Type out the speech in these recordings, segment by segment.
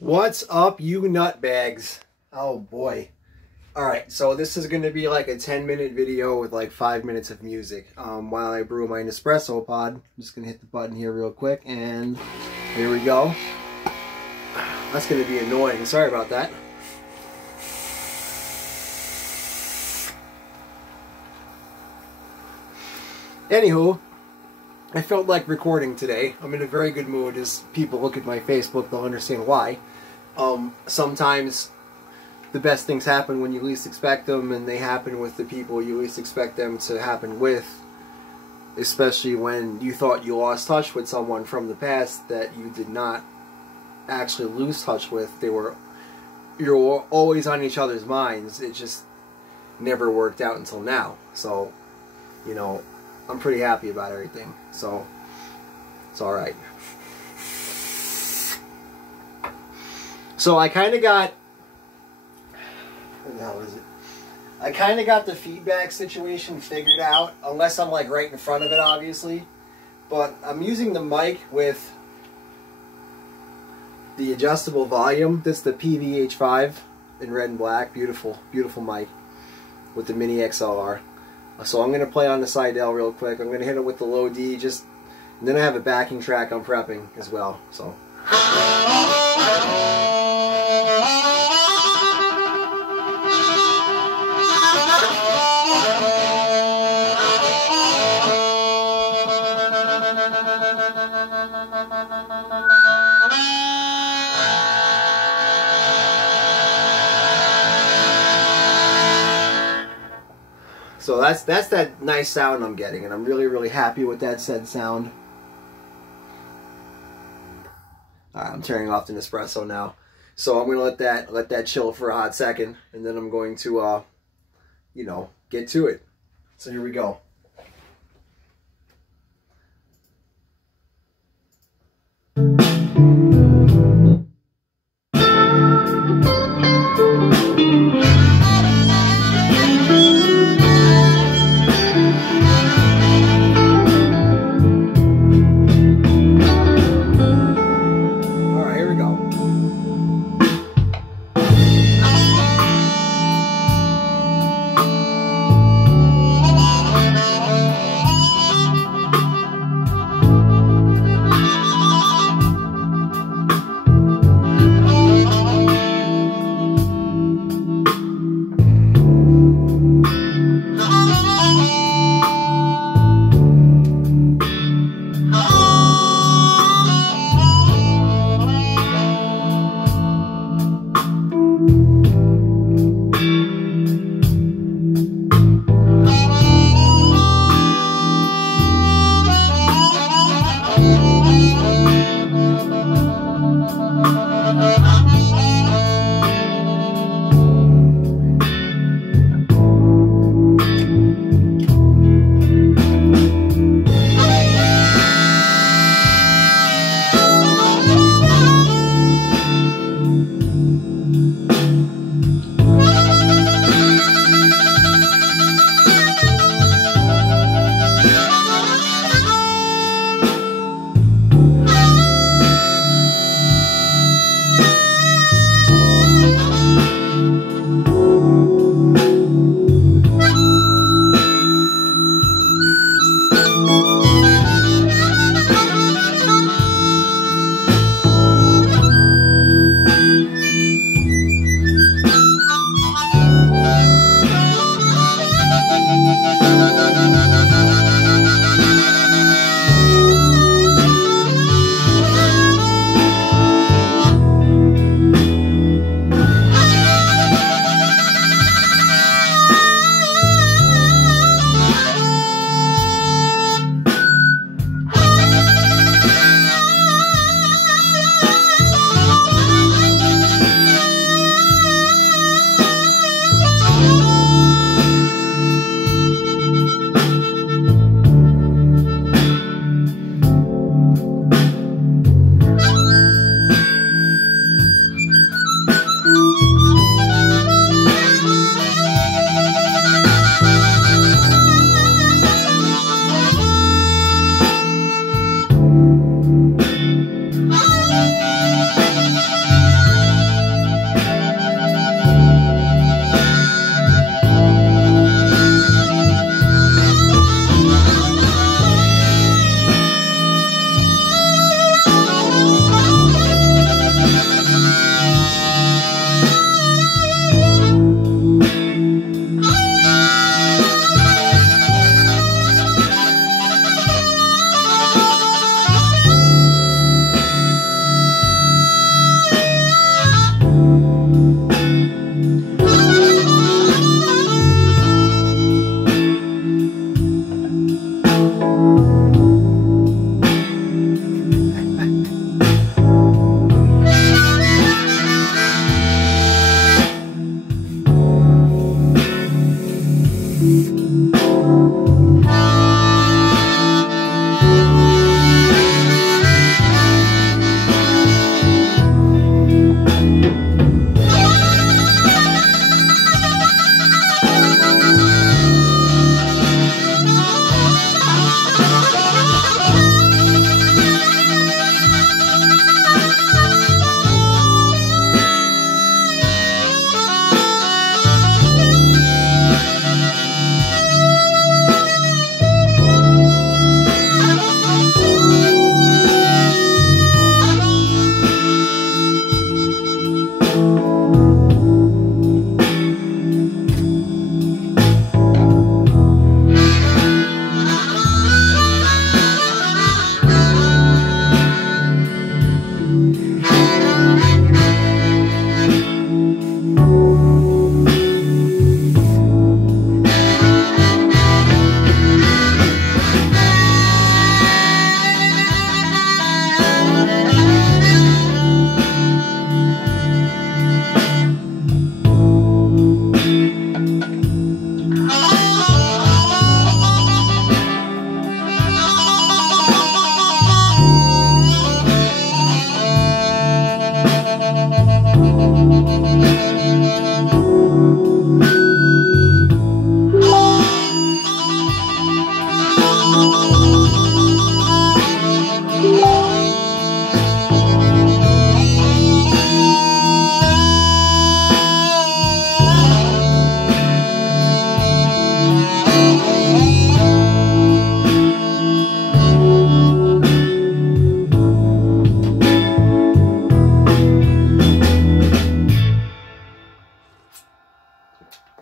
What's up, you nutbags? Oh boy. Alright, so this is going to be like a 10-minute video with like 5 minutes of music while I brew my Nespresso pod. I'm just going to hit the button here real quick, and here we go. That's going to be annoying. Sorry about that. Anywho, I felt like recording today. I'm in a very good mood. As people look at my Facebook, they'll understand why. Sometimes the best things happen when you least expect them, and they happen with the people you least expect them to happen with, especially when you thought you lost touch with someone from the past that you did not actually lose touch with. You're always on each other's minds. It just never worked out until now. So, you know, I'm pretty happy about everything, so it's alright. So I kind of got, what the hell is it? I kind of got the feedback situation figured out, unless I'm like right in front of it, obviously. But I'm using the mic with the adjustable volume. This is the PVH5 in red and black. Beautiful, beautiful mic with the mini XLR. So I'm going to play on the Seydel real quick. I'm going to hit it with the low D, and then I have a backing track I'm prepping as well. So. So that's that nice sound I'm getting, and I'm really happy with that said sound. Alright, I'm turning off the Nespresso now. So I'm gonna let that chill for a hot second, and then I'm going to you know, get to it. So here we go.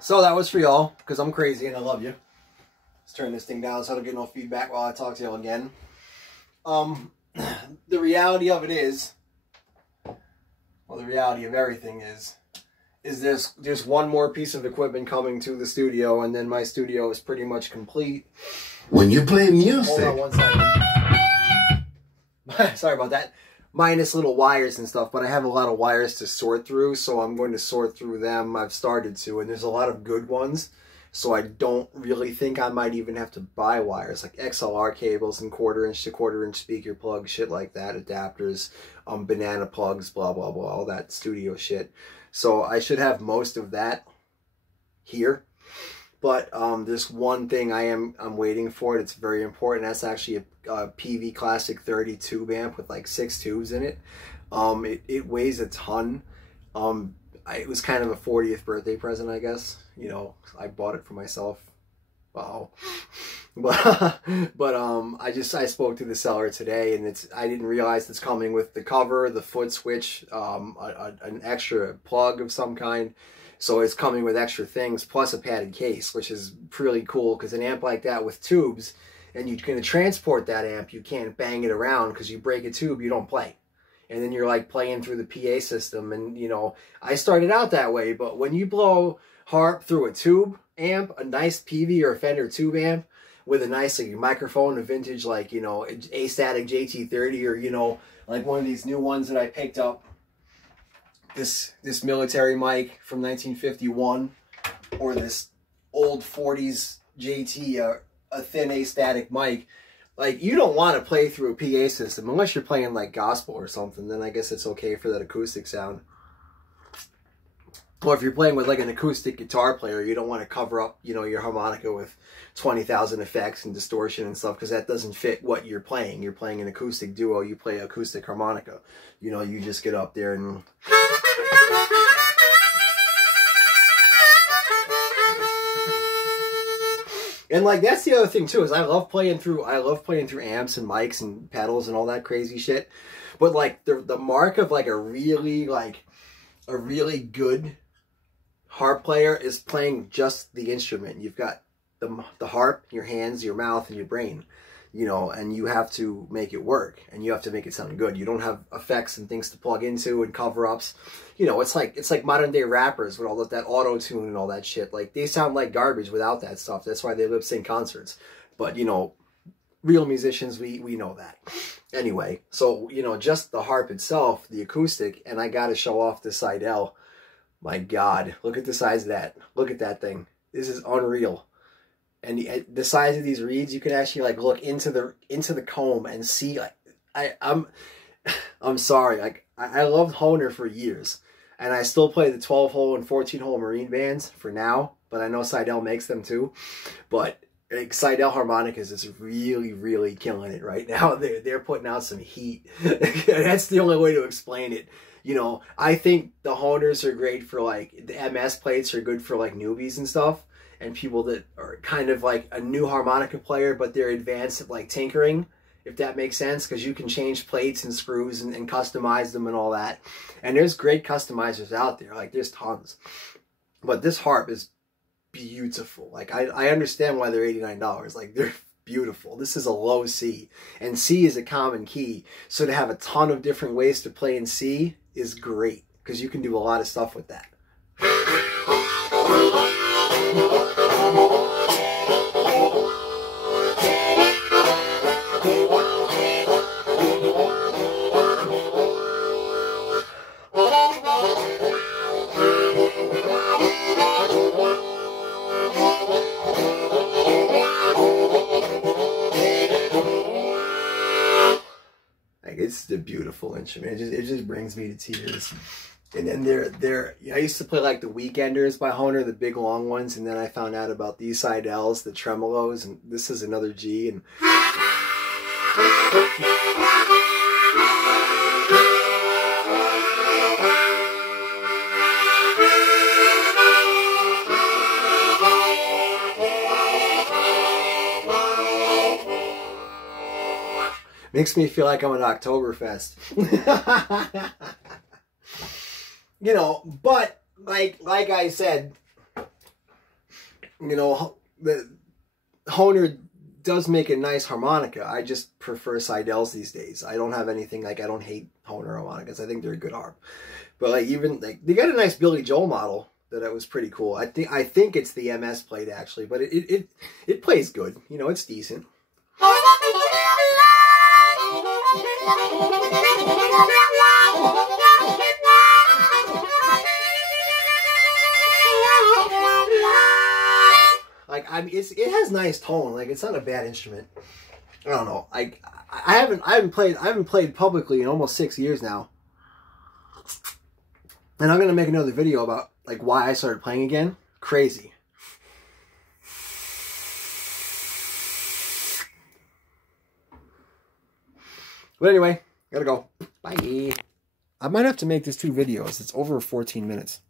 So that was for y'all, because I'm crazy and I love you. Let's turn this thing down so I don't get no feedback while I talk to y'all again. The reality of it is, well, the reality of everything is there's one more piece of equipment coming to the studio, and then my studio is pretty much complete. When you play music. Hold on one second. Sorry about that. Minus little wires and stuff, but I have a lot of wires to sort through, so I'm going to sort through them. I've started to, and there's a lot of good ones, so I don't really think I might even have to buy wires, like XLR cables and quarter-inch to quarter-inch speaker plugs, shit like that, adapters, banana plugs, blah, blah, blah, all that studio shit. So I should have most of that here. But there's one thing I'm waiting for. It's very important. That's actually a PV Classic 30 tube amp with like 6 tubes in it. It weighs a ton. It was kind of a 40th birthday present, I guess. You know, I bought it for myself. Wow. But I spoke to the seller today, and I didn't realize it's coming with the cover, the foot switch, an extra plug of some kind. So it's coming with extra things, plus a padded case, which is really cool, because an amp like that with tubes, and you're going to transport that amp, you can't bang it around, because you break a tube, you don't play. And then you're like playing through the PA system, and you know, I started out that way, but when you blow harp through a tube amp, a nice PV or a Fender tube amp, with a nice like microphone, a vintage like, you know, A-Static JT30, or, you know, like one of these new ones that I picked up, this military mic from 1951, or this old 40s JT, a thin A-Static mic. Like, you don't want to play through a PA system unless you're playing like gospel or something. Then I guess it's okay for that acoustic sound. Or if you're playing with like an acoustic guitar player, you don't want to cover up, you know, your harmonica with 20,000 effects and distortion and stuff, because that doesn't fit what you're playing. You're playing an acoustic duo, you play acoustic harmonica. You know, you just get up there and... And like, that's the other thing too, is I love playing through amps and mics and pedals and all that crazy shit. But like the mark of like a really good harp player is playing just the instrument. You've got the harp, your hands, your mouth, and your brain, you know, and you have to make it work, and you have to make it sound good. You don't have effects and things to plug into and cover-ups. You know, it's like modern day rappers with all that auto-tune and all that shit. Like, they sound like garbage without that stuff. That's why they lip sync concerts. But, you know, real musicians, we know that. Anyway, so, you know, just the harp itself, the acoustic, and I gotta show off the Seydel. My God, look at the size of that. Look at that thing. This is unreal. And the size of these reeds, you can actually like look into the comb and see. Like, I'm sorry. Like, I loved Hohner for years, and I still play the 12-hole and 14-hole marine bands for now. But I know Seydel makes them too. But like, Seydel harmonicas is really killing it right now. They're putting out some heat. That's the only way to explain it. You know, I think the Hohners are great for like, the MS plates are good for like newbies and stuff. And people that are kind of like a new harmonica player, but they're advanced at like tinkering, if that makes sense, because you can change plates and screws and customize them and all that. And there's great customizers out there, like there's tons. But this harp is beautiful. Like, I understand why they're $89. Like, they're beautiful. This is a low C, and C is a common key. So to have a ton of different ways to play in C is great, because you can do a lot of stuff with that. Like, it's a beautiful instrument. It just brings me to tears. And then I used to play like the Weekenders by Hohner, the big long ones, and then I found out about these Seydels, the tremolos, and this is another G, and makes me feel like I'm at Oktoberfest. You know, but like I said, you know, the Hohner does make a nice harmonica. I just prefer Seydels these days. I don't have anything, like, I don't hate Hohner harmonicas. I think they're a good harp. But like, even like, they got a nice Billy Joel model that it was pretty cool. I think it's the MS plate actually, but it plays good. You know, it's decent. Like, I mean, it has nice tone. Like, it's not a bad instrument. I don't know. I haven't played publicly in almost 6 years now. And I'm gonna make another video about like why I started playing again. Crazy. But anyway, gotta go. Bye. I might have to make this 2 videos. It's over 14 minutes.